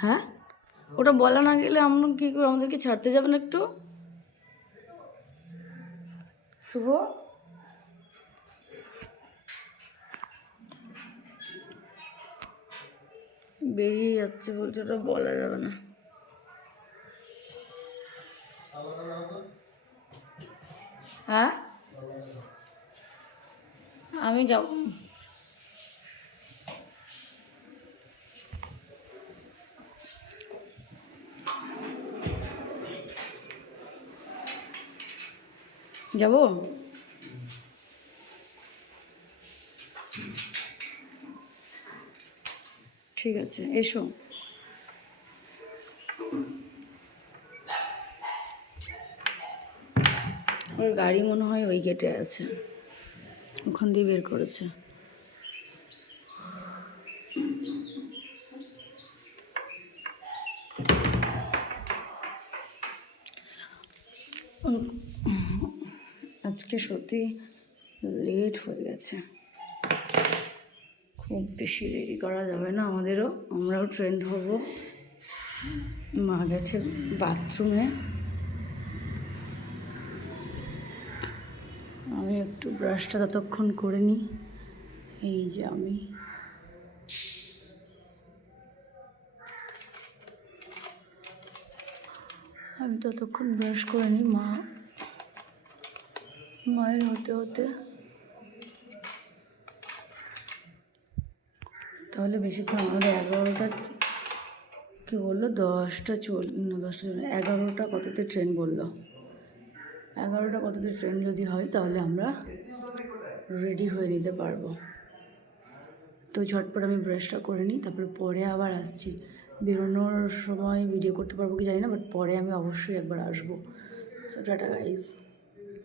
হ্যাঁ, ওটা বলা না গেলে আমরা কী করে, আমাদেরকে ছাড়তে যাবেন একটু? শুভ, বেরিয়ে যাচ্ছে বলছে, ওটা বলা যাবে না। হ্যাঁ, আমি যাব। যাব, ঠিক আছে, এসো। ওর গাড়ি মনে হয় ওই গেটে আছে, ওখান দিয়ে বের করেছে। আজকে সত্যি লেট হয়ে গেছে, খুব বেশি দেরি করা যাবে না আমাদেরও, আমরাও ট্রেন ধরবো। মা গেছে বাথরুমে, আমি একটু ব্রাশটা ততক্ষণ করে নিই। এই যে আমি ততক্ষণ ব্রাশ করে নিই, মায়ের হতে হতে, তাহলে বেশিক্ষণ আমাদের 11টা কী বললো, 10টা 11টা কততে ট্রেন বললো, 11টা কততে ট্রেন যদি হয় তাহলে আমরা রেডি হয়ে নিতে পারবো। তো ঝটপট আমি ব্রাশটা করে নিই, তারপরে পরে আবার আসছি। বেরোনোর সময় ভিডিও করতে পারবো কি জানি না, বাট পরে আমি অবশ্যই একবার আসবো। So tata guys.